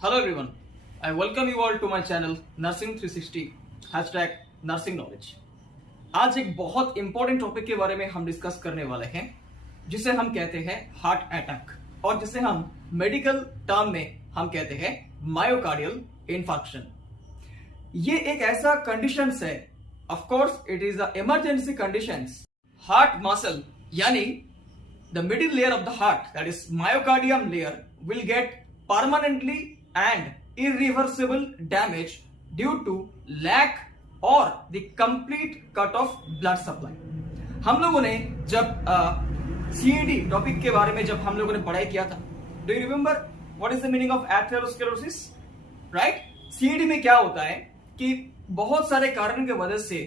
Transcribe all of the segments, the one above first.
Hello everyone, I welcome you all to my channel Nursing 360 #Nursing Knowledge। आज एक बहुत important topic के बारे में हम डिस्कस करने वाले हैं जिसे हम कहते हैं हार्ट अटैक और जिसे हम मेडिकल टर्म में हम कहते हैं मायोकार्डियल इन्फार्क्शन। ये एक ऐसा कंडीशन है, of course it is a emergency conditions. Heart muscle यानी the middle layer of the heart, that is myocardium layer, will get permanently and irreversible damage due to lack or the complete cut of blood supply। हम लोगों ने जब CAD topic के बारे में जब हम लोगों ने पढ़ाई किया था, do you remember what is the meaning of atherosclerosis, right? CAD में क्या होता है कि बहुत सारे कारणों की वजह से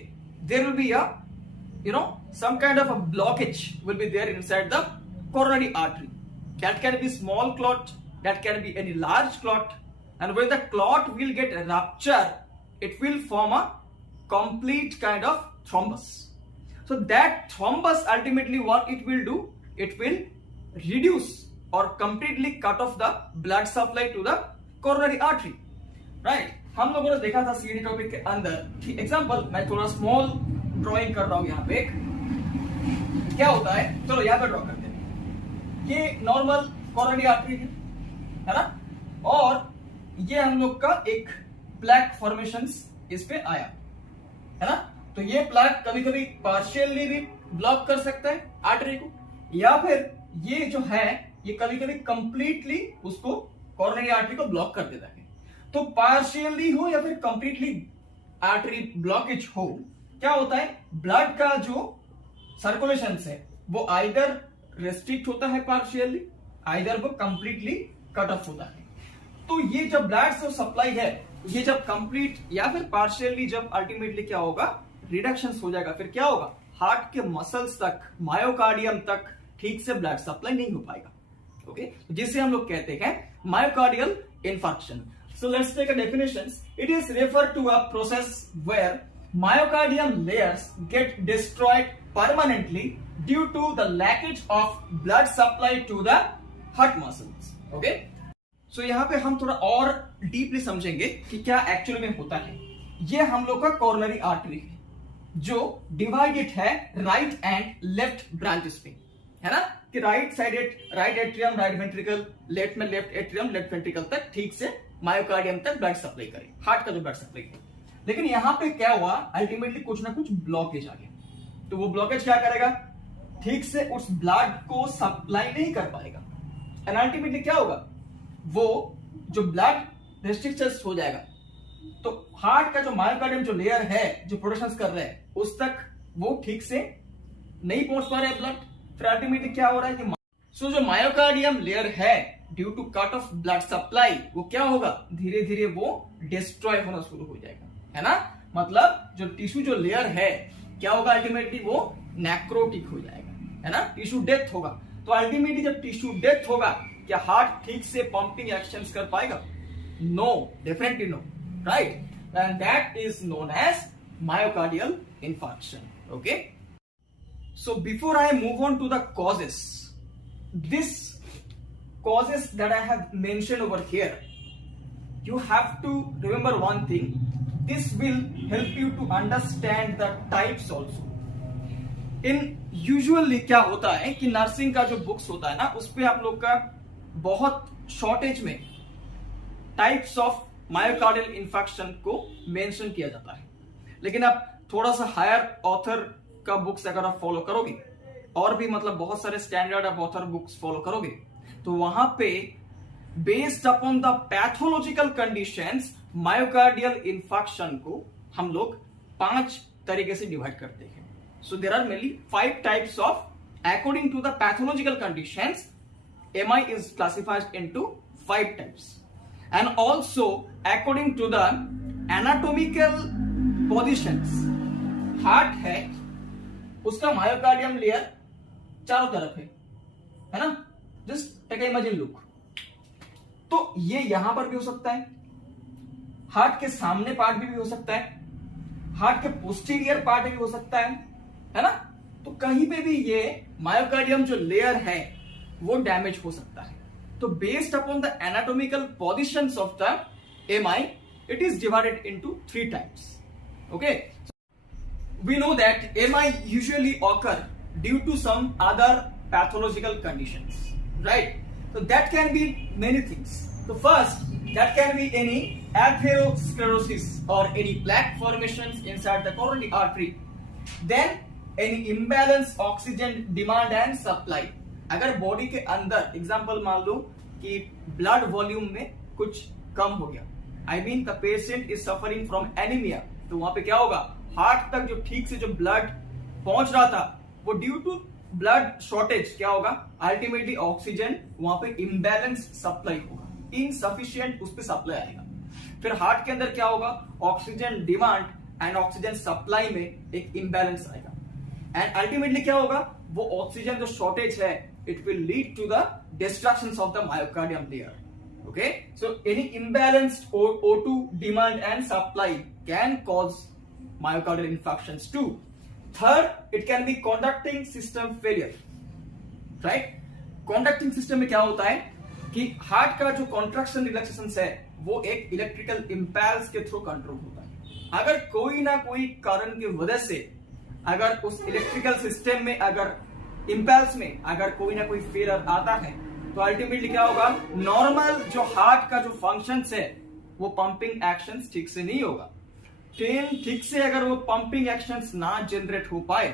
there will be a some kind of a blockage will be there inside the coronary artery. That can be small clot, that can be any large clot, and when the clot will get rupture, it will form a complete kind of thrombus. So that thrombus ultimately what it will do, it will reduce or completely cut off the blood supply to the coronary artery, right? हम लोगों ने देखा था CAD topic के अंदर कि example मैं थोड़ा स्मॉल ड्राइंग कर रहा हूं यहाँ पे। क्या होता है, चलो यहाँ पे ड्रॉ करते हैं। ये नॉर्मल कोरोनरी आर्टरी है ना, और ये हम लोग का एक प्लैक फॉर्मेशंस इस पे आया है ना। तो ये प्लैक कभी कभी पार्शियली भी ब्लॉक कर सकता है आर्टरी को, या फिर ये जो है ये कभी कभी कंप्लीटली उसको कोरोनरी आर्टरी को ब्लॉक कर देता है। तो पार्शियली हो या फिर कंप्लीटली आर्टरी ब्लॉकेज हो, क्या होता है, ब्लड का जो सर्कुलेशन है वो आइदर रेस्ट्रिक्ट होता है पार्शियली, आइदर वो कंप्लीटली कट ऑफ होता है। तो ये जब ब्लड से सप्लाई है, ये जब कंप्लीट या फिर पार्शियली जब अल्टीमेटली क्या होगा, रिडक्शन हो जाएगा, फिर क्या होगा, हार्ट के मसल्स तक, मायोकार्डियम तक ठीक से ब्लड सप्लाई नहीं हो पाएगा। ओके, जिसे हम लोग कहते हैं myocardial infarction. So let's take a definition. It is refer to a process where myocardium layers get destroyed permanently due to the lackage of blood supply to the heart muscles। okay? So यहाँ पे हम थोड़ा और deeply समझेंगे कि क्या actually में होता है। ये हम लोग का कोरोनरी आर्टरी है जो डिवाइडेड है राइट एंड लेफ्ट ब्रांचेस पे, है ना, कि right side right atrium right ventricle, left में लेफ्ट एट्रियम लेफ्ट वेंट्रिकल तक ठीक से मायोकार्डियम तक ब्लड सप्लाई करे, हार्ट का जो ब्लड सप्लाई करे। लेकिन यहां पे क्या हुआ, अल्टीमेटली कुछ ना कुछ ब्लॉकेज आ गया। तो वो ब्लॉकेज क्या करेगा, ठीक से उस ब्लड को सप्लाई नहीं कर पाएगा, एंड अल्टीमेटली क्या होगा, वो जो ब्लड रेस्ट्रिक्शंस हो जाएगा। तो हार्ट का जो मायोकार्डियम जो लेयर है जो प्रोडक्शन कर रहे हैं उस तक वो ठीक से नहीं पहुंच पा रहे हैं ब्लड। फिर अल्टीमेटली क्या हो रहा है कि जो मायोकार्डियम लेयर है due to cut off blood supply, वो क्या होगा, धीरे धीरे वो डिस्ट्रॉय होना शुरू हो जाएगा, है ना। मतलब जो टिश्यू जो लेयर है क्या होगा, अल्टीमेटली वो नेक्रोटिक हो जाएगा, है ना, टिश्यू डेथ होगा। तो अल्टीमेटली जब टिश्यू डेथ होगा, क्या हार्ट ठीक से पंपिंग एक्शंस कर पाएगा? No, definitely no, right? And that is known as myocardial infarction. Okay, so before I move on to the causes, this causes that I have mentioned over here, you have to remember one thing. This will help you to understand the types also. In usually क्या होता है कि nursing का जो books होता है ना, उस पे आप लोग का बहुत शॉर्टेज में टाइप्स ऑफ मायोकार्डियल इन्फेक्शन को मेंशन किया जाता है। लेकिन आप थोड़ा सा हायर ऑथर का बुक्स अगर आप फॉलो करोगे, और भी मतलब बहुत सारे standard of author books follow करोगे, तो वहां पे based upon the pathological conditions myocardial infarction को हम लोग 5 तरीके से डिवाइड करते हैं। So there are mainly 5 types of, according to the pathological conditions MI is classified into 5 types, and also according to the anatomical positions, heart है उसका myocardium layer चारों तरफ है ना, जस्ट टेक इमेजिन लुक। तो ये यहां पर भी हो सकता है, हार्ट के सामने पार्ट भी हो सकता है, हार्ट के पोस्टीरियर पार्ट भी हो सकता है ना। तो कहीं पे भी ये मायोकार्डियम जो लेयर है वो डैमेज हो सकता है। तो based upon the anatomical positions of the MI it is divided into 3 types. Okay, we know that MI usually occur due to some other pathological conditions, right? So that can be many things. So first, that can be any atherosclerosis or any plaque formations inside the coronary artery. Then any imbalance oxygen demand and supply. अगर body के अंदर example मान लो कि blood volume में कुछ कम हो गया, I mean the patient is suffering from anaemia, तो वहां पे क्या होगा, हार्ट तक जो ठीक से जो ब्लड पहुंच रहा था वो ड्यू टू ब्लड शॉर्टेज क्या होगा, अल्टीमेटली ऑक्सीजन वहां पे इम्बैलेंस सप्लाई होगा, इनसफिशिएंट उस पे सप्लाई आएगा। फिर हार्ट के अंदर क्या होगा, oxygen demand and oxygen supply में एक इम्बैलेंस आएगा एंड अल्टीमेटली क्या होगा, वो ऑक्सीजन जो शॉर्टेज है it will lead to the destruction of the myocardium layer. Okay, so any imbalanced O2 demand and supply can cause myocardial infarctions too. Third, it can be conducting system failure, right? Conducting system में क्या होता है कि heart का जो contraction relaxation है वो एक इलेक्ट्रिकल इंपल्स के थ्रू कंट्रोल होता है. अगर कोई ना कोई कारण की वजह से अगर उस इलेक्ट्रिकल सिस्टम में अगर इंपल्स में अगर कोई ना कोई फेलियर आता है तो अल्टीमेटली क्या होगा, नॉर्मल जो हार्ट का जो फंक्शंस है वो पंपिंग एक्शंस ठीक से नहीं होगा. ठीक से अगर वो पंपिंग एक्शंस ना जनरेट हो पाए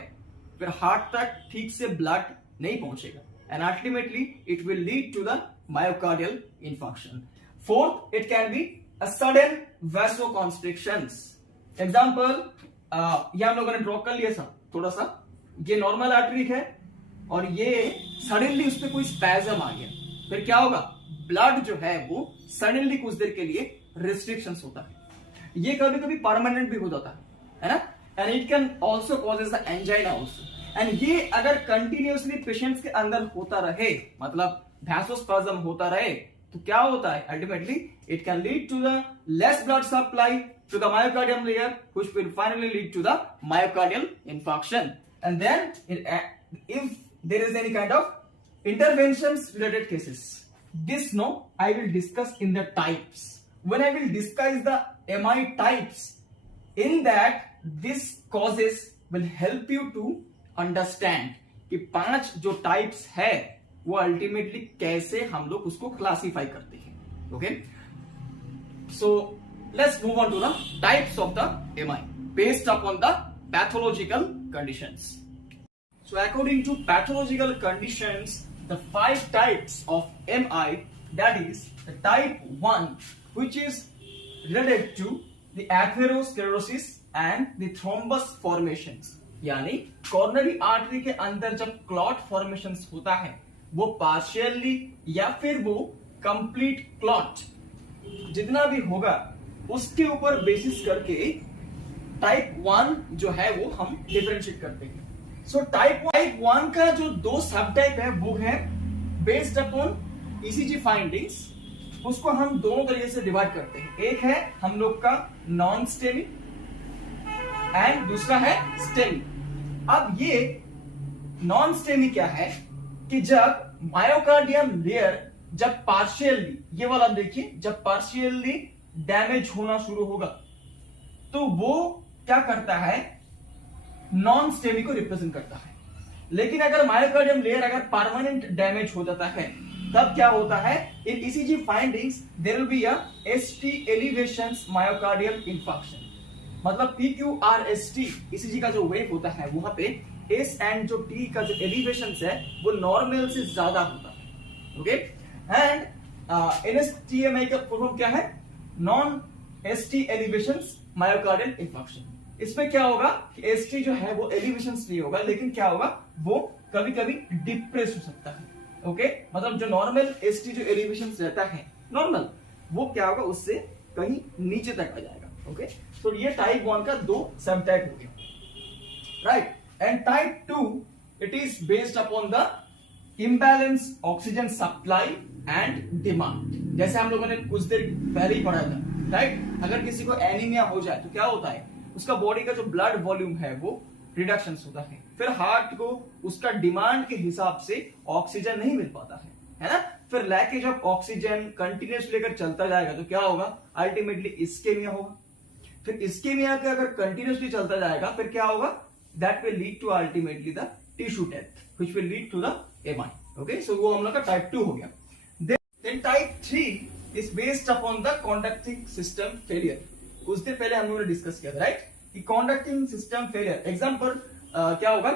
फिर हार्ट तक ठीक से ब्लड नहीं पहुंचेगा and ultimately it will lead to the myocardial infarction. Fourth, it can be a sudden vasoconstrictions. Example ये हम लोगों ने ड्रॉ कर लिया था थोड़ा सा, ये नॉर्मल आर्टरी है और ये सडनली उस पर कोई स्पैजम आ गया, फिर क्या होगा, ब्लड जो है वो सडनली कुछ देर के लिए रिस्ट्रिक्शंस होता है. ये कभी कभी परमानेंट भी हो जाता है ना, and it can also causes the angina also. And ये अगर कंटिन्यूअसली पेशेंट्स के अंदर होता रहे, मतलब वैसोस्पैजम होता रहे, तो क्या होता है, ultimately it can lead to the less blood supply to the myocardium layer, which will finally lead to the myocardial infarction. And then if there is any kind of interventions related cases, this no I will discuss in the types. When I will discuss the MI types, in that this causes will help you to understand कि 5 जो types है वो ultimately कैसे हम लोग उसको classify करते हैं. Okay, so let's move on to the types of the MI based upon the pathological conditions. So according to pathological conditions, the 5 types of MI, that is the type 1, which is related to the atherosclerosis and the thrombus formations. यानी coronary artery के अंदर जब clot formations होता है वो partially या फिर वो complete clot जितना भी होगा उसके ऊपर बेसिस करके टाइप 1 जो है वो हम डिफरेंशिएट करते हैं. सो टाइप 1 का जो 2 सब टाइप है वो है बेस्ड अपॉन ईसीजी फाइंडिंग्स. उसको हम दोनों तरीके से डिवाइड करते हैं. एक है हम लोग का नॉन स्टेमी एंड दूसरा है स्टेमी. अब ये नॉन स्टेमी क्या है कि जब मायोकार्डियम लेयर जब पार्शियली, ये वाला देखिए, जब पार्शियली डैमेज होना शुरू होगा तो वो क्या करता है, नॉन स्टेमी को रिप्रेजेंट करता है. लेकिन अगर मायोकार्डियम लेयर अगर परमानेंट डैमेज हो जाता है तब क्या होता है, in ECG findings there will be a ST elevations myocardial infarction. मतलब PQRST ईसीजी का जो वेव होता है वहां पे एस एंड जो टी का जो एलिवेशंस है वो नॉर्मल से ज्यादा होता है. ओके, एंड NSTMI का फुल फॉर्म क्या है, non ST elevations myocardial infarction. इसमें क्या होगा कि एसटी जो है वो एलिवेशंस नहीं होगा, लेकिन क्या होगा वो कभी कभी डिप्रेस हो सकता है. ओके, मतलब जो नॉर्मल एसटी जो एलिवेशंस रहता है नॉर्मल, वो क्या होगा उससे कहीं नीचे तक आ जाएगा. ओके, तो ये टाइप 1 का 2 सब टाइप हो गया, right. And type 2 it is based upon the imbalance oxygen supply and demand. जैसे हम लोगों ने कुछ देर पहले ही पढ़ा था, राइट. अगर किसी को एनीमिया हो जाए तो क्या होता है, उसका बॉडी का जो ब्लड वॉल्यूम है वो रिडक्शन होता है, फिर हार्ट को उसका डिमांड के हिसाब से ऑक्सीजन नहीं मिल पाता है ना. फिर लैकेज ऑफ ऑक्सीजन कंटिन्यूस लेकर चलता जाएगा तो क्या होगा, अल्टीमेटली इस्केमिया होगा। फिर इस्केमिया का अगर कंटिन्यूसली चलता जाएगा फिर क्या होगा, that will lead to ultimately the tissue death which will lead to the MI. Okay, so वो हम लोग का टाइप 2 हो गया। Then type 3 is based upon the conducting system failure. कुछ देर पहले हम लोगों ने डिस्कस किया था, राइट, कि कंडक्टिंग सिस्टम फेलियर एग्जांपल क्या होगा,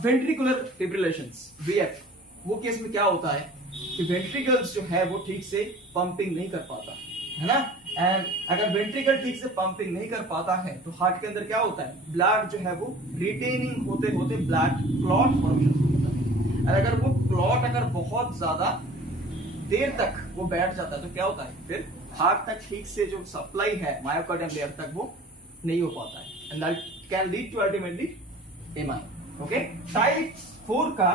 वेंट्रिकुलर फिब्रिलेशंस वीएफ। वो केस में क्या होता है कि वेंट्रिकल्स जो है वो ठीक से पंपिंग नहीं कर पाता है ना, एंड अगर वेंट्रिकल ठीक से पंपिंग नहीं कर पाता है तो हार्ट के अंदर क्या होता है, ब्लड जो है वो रिटेनिंग होते होते ब्लड क्लॉट फॉर्मेशन होता है। और अगर वो क्लॉट अगर बहुत ज्यादा देर तक वो बैठ जाता है तो क्या होता है, फिर हार्ट तक ठीक से जो सप्लाई है मायोकार्डियम लेयर तक वो नहीं हो पाता है, and that can lead to ultimately MI. Okay, type 4 का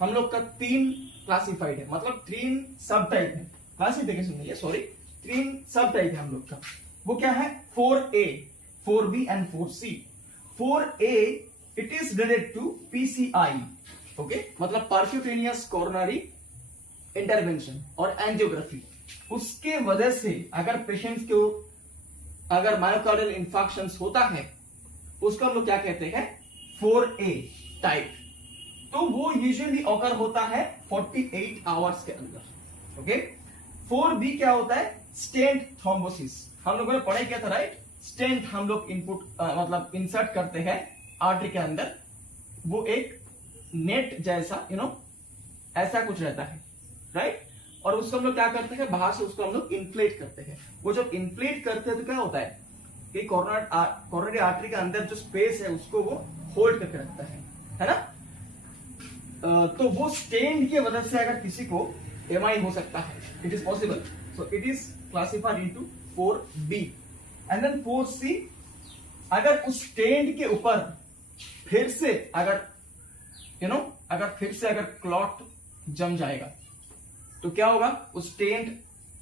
हम लोग का 3 क्लासिफाइड है, मतलब 3 सब टाइप है, क्लासिफिकेशन नहीं है, सॉरी, 3 सब टाइप है हम लोग का। वो क्या है, 4A, 4B and 4C। 4A it is related to PCI, okay, मतलब परक्यूटेनियस कोरोनरी इंटरवेंशन और एंजियोग्राफी। उसके वजह से अगर पेशेंट्स को अगर मायोकार्डियल इंफार्क्शंस होता है उसको हम लोग क्या कहते हैं, 4A टाइप। तो वो यूजुअली ऑकर होता है 48 आवर्स के अंदर। ओके, 4B क्या होता है, स्टेंट थ्रोम्बोसिस। हम लोगों ने पढ़ाई किया था, राइट, स्टेंट हम लोग इनपुट मतलब इंसर्ट करते हैं आर्टरी के अंदर, वो एक नेट जैसा ऐसा कुछ रहता है, राइट, और उसको हम लोग क्या करते हैं, बाहर से उसको हम लोग इन्फ्लेट करते हैं। वो जब इन्फ्लेट करते हैं तो क्या होता है कि कोरोनरी आर्टरी के अंदर जो स्पेस है उसको वो होल्ड करके रखता है ना। तो वो स्टेन की वजह से अगर किसी को एमआई हो सकता है, it is possible, so it is classified into 4B। And then 4C, अगर उस स्टेन के ऊपर फिर से अगर अगर क्लॉट जम जाएगा तो क्या होगा, उस स्टेंट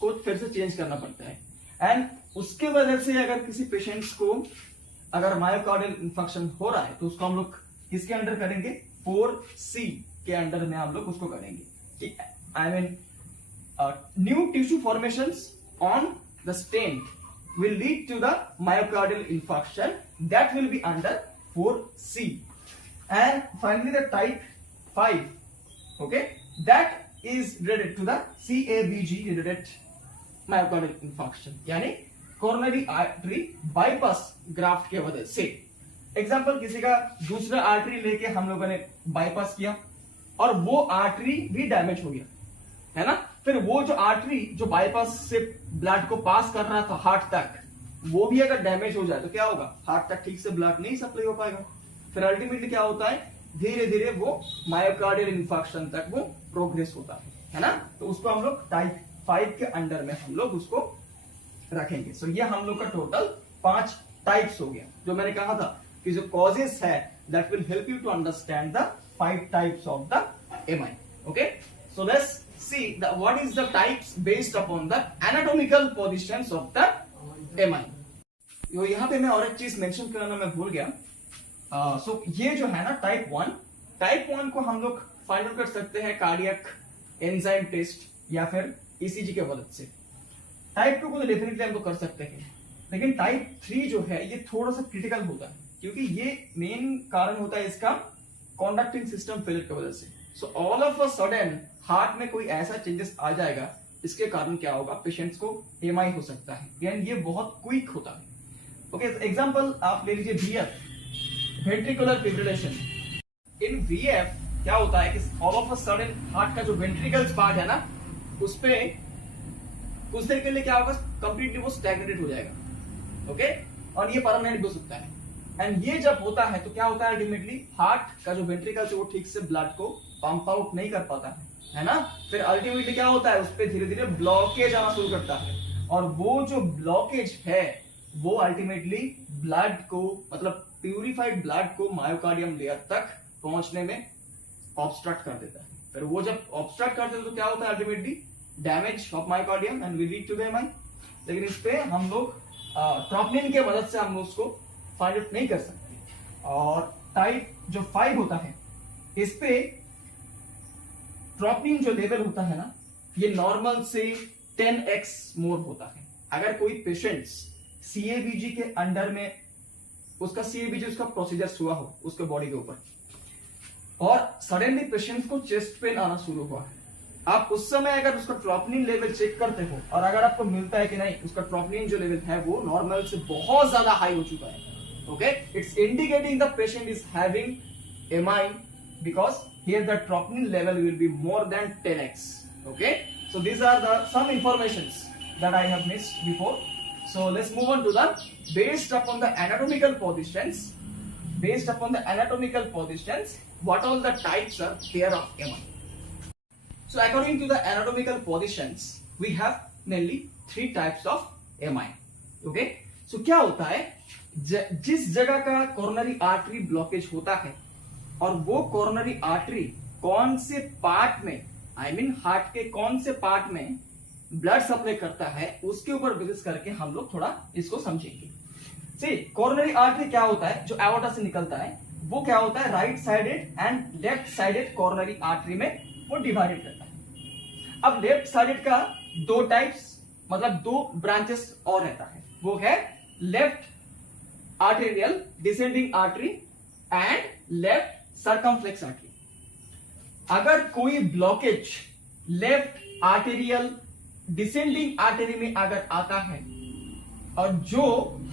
को फिर से चेंज करना पड़ता है। एंड उसके वजह से अगर किसी पेशेंट्स को अगर मायोकार्डियल इंफेक्शन हो रहा है तो उसको हम लोग किसके अंडर करेंगे, 4C के अंडर में हम लोग उसको करेंगे। I mean new tissue formations on the stent will lead to the myocardial infarction, that will be under 4C. And finally the type 5, okay, that is related to the CABG related myocardial infarction, यानी coronary artery bypass graft के वजह से। Example, किसी का दूसरा artery लेके हम लोगों ने बाईपास किया और वो आर्टरी भी डैमेज हो गया, है ना, फिर वो जो आर्टरी जो बाईपास से ब्लड को पास कर रहा था हार्ट तक, वो भी अगर डैमेज हो जाए तो क्या होगा, हार्ट तक ठीक से ब्लड नहीं सप्लाई हो पाएगा। फिर अल्टीमेटली क्या होता है, धीरे धीरे वो मायोकार्डियल इंफार्क्शन तक वो प्रोग्रेस होता है ना। तो उसको हम लोग टाइप 5 के अंडर में हम लोग उसको रखेंगे। सो ये हम लोग का टोटल 5 टाइप्स हो गया, जो मैंने कहा था कि जो कॉजेस है that will help you to understand the 5 types of the MI. Okay, so let's see what is the types based upon the anatomical positions of the MI। यहाँ पे मैं और एक चीज मेंशन करना मैं भूल गया। सो ये जो है ना टाइप 1 को हम लोग फाइंड आउट कर सकते हैं कार्डियक एंजाइम टेस्ट या फिर ECG के मदद से। टाइप 2 को तो डेफिनेटली हम लोग कर सकते हैं, लेकिन टाइप 3 जो है ये थोड़ा सा क्रिटिकल होता है क्योंकि ये मेन कारण होता है इसका कंडक्टिंग सिस्टम फेलियर की वजह से। So all of a sudden heart में कोई ऐसा चेंजेस आ जाएगा इसके कारण क्या होगा, पेशेंट्स को एमआई हो सकता है, यानी ये बहुत क्विक होता है। ओके, एग्जांपल आप ले लीजिए VF, वेंट्रिकुलर फिब्रिलेशन। इन VF क्या होता है कि all of a sudden heart का जो वेंट्रिकल्स पार्ट है ना उस पे कुछ देर के लिए क्या होगा, कंप्लीटली वो स्टैग्नेटेड हो जाएगा। ओके, और ये परमानेंट हो सकता है। एंड ये जब होता है तो क्या होता है, अल्टीमेटली हार्ट का जो वेंट्रिकल्स है वो ठीक से ब्लड को पंप आउट नहीं कर पाता है ना। फिर अल्टीमेटली क्या होता है, उस पर धीरे धीरे ब्लॉकेज आना शुरू करता है, और वो जो ब्लॉकेज है वो अल्टीमेटली ब्लड को मतलब प्यूरिफाइड ब्लड को मायोकार्डियम लेयर तक पहुंचने में ऑब्स्ट्रक्ट कर देता है। फिर वो जब ऑब्स्ट्रक्ट कर देता है तो क्या होता है, ultimately damage of myocardium and will lead to the MI. लेकिन इस पे हम लोग ट्रोपोनिन के मदद से हम लोग उसको फाइंड आउट नहीं कर सकते। और टाइप जो 5 होता है इस पे ट्रोपोनिन जो लेवल होता है ना, ये नॉर्मल से 10x मोर होता है। अगर कोई पेशेंट्स CABG के अंडर में, उसका CABG उसका प्रोसीजर हुआ हो उसके बॉडी के ऊपर, और सडनली पेशेंट को चेस्ट पेन आना शुरू हुआ है, आप उस समय अगर उसका ट्रोपोनिन लेवल चेक करते हो और अगर आपको मिलता है कि नहीं उसका ट्रोपोनिन जो लेवल है वो नॉर्मल से बहुत ज्यादा हाई हो चुका है, okay, it's indicating the patient is having MI, because here the troponin level will be more than 10x, okay. So these are the some informations that I have missed before. So let's move on to the based upon the anatomical positions, what all the types are there of MI. So according to the anatomical positions, we have mainly 3 types of MI. Okay? So क्या होता है, जिस जगह का coronary artery blockage होता है और वो कोरोनरी आर्टरी कौन से पार्ट में, I mean हार्ट के कौन से पार्ट में ब्लड सप्लाई करता है, उसके ऊपर बेसिस करके हम लोग थोड़ा इसको समझेंगे. सी कोरोनरी आर्टरी क्या होता है, जो एओर्टा से निकलता है वो क्या होता है, right sided and left sided coronary artery में वो डिवाइडेड करता है. अब लेफ्ट साइडेड का 2 टाइप्स, मतलब 2 ब्रांचेस और रहता है, वो है left arterial descending artery and left circumflex artery. अगर कोई blockage left arterial descending artery में अगर आता है और जो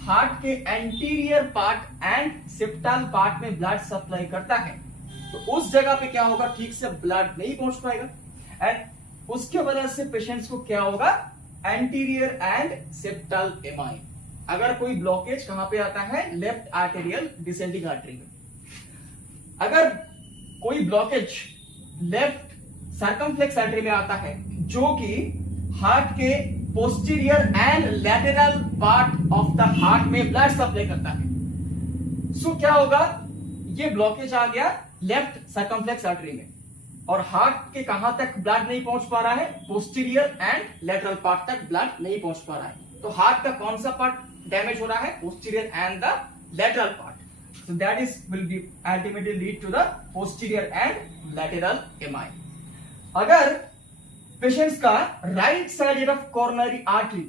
हार्ट के anterior part and septal part में ब्लड सप्लाई करता है, तो उस जगह पे क्या होगा, ठीक से ब्लड नहीं पहुंच पाएगा एंड उसके वजह से पेशेंट्स को क्या होगा, एंटीरियर एंड सेप्टल एमाई. अगर कोई ब्लॉकेज कहां पे आता है, लेफ्ट आर्टेरियल डिसेंडिंग आर्टरी में. अगर कोई ब्लॉकेज लेफ्ट सर्कमफ्लेक्स आर्टरी में आता है जो कि हार्ट के posterior and lateral part of the heart में ब्लड सप्लाई करता है, सो क्या होगा, ये ब्लॉकेज आ गया लेफ्ट सर्कमफ्लेक्स आर्टरी में और हार्ट के कहां तक ब्लड नहीं पहुंच पा रहा है, पोस्टीरियर एंड लैटरल पार्ट तक ब्लड नहीं पहुंच पा रहा है. तो हार्ट का कौन सा पार्ट डैमेज हो रहा है, posterior and the lateral part. So that is will be ultimately lead to the posterior and lateral MI. अगर पेशेंट्स का right sided of coronary artery,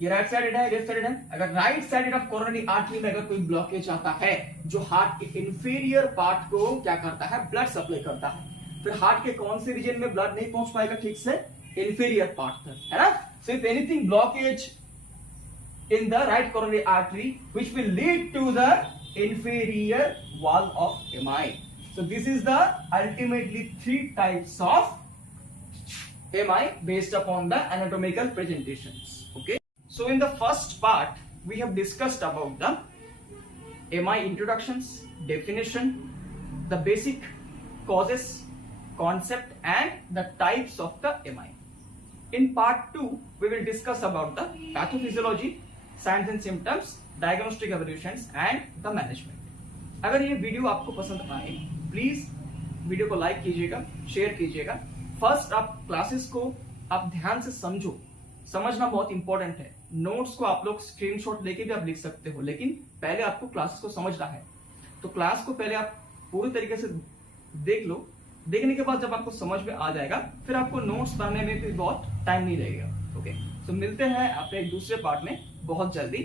ये राइट साइडेड है, लेफ्ट साइडेड है, अगर right sided of coronary artery में अगर कोई blockage आता है जो हार्ट के इंफीरियर पार्ट को क्या करता है, ब्लड सप्लाई करता है, फिर हार्ट के कौन से रीजन में ब्लड नहीं पहुंच पाएगा ठीक से, इंफीरियर पार्ट तक, है ना. So if anything blockage in the right coronary artery which will lead to the inferior wall of MI. So this is the ultimately 3 types of MI based upon the anatomical presentations. Okay. So in the first part we have discussed about the MI introductions, definition, the basic causes, concept and the types of the MI. In part 2 we will discuss about the pathophysiology, science and symptoms, diagnostic evolutions and the management. अगर ये video आपको पसंद आए please video को like कीजिएगा, share कीजिएगा. First आप classes को आप ध्यान से समझो, समझना बहुत इंपॉर्टेंट है. नोट्स को आप लोग स्क्रीनशॉट लेके भी आप लिख सकते हो, लेकिन पहले आपको क्लासेस को समझना है. तो क्लास को पहले आप पूरी तरीके से देख लो, देखने के बाद जब आपको समझ में आ जाएगा फिर आपको नोट्स बनाने में भी बहुत टाइम नहीं लगेगा. ओके, तो मिलते हैं अपने एक दूसरे पार्ट में बहुत जल्दी.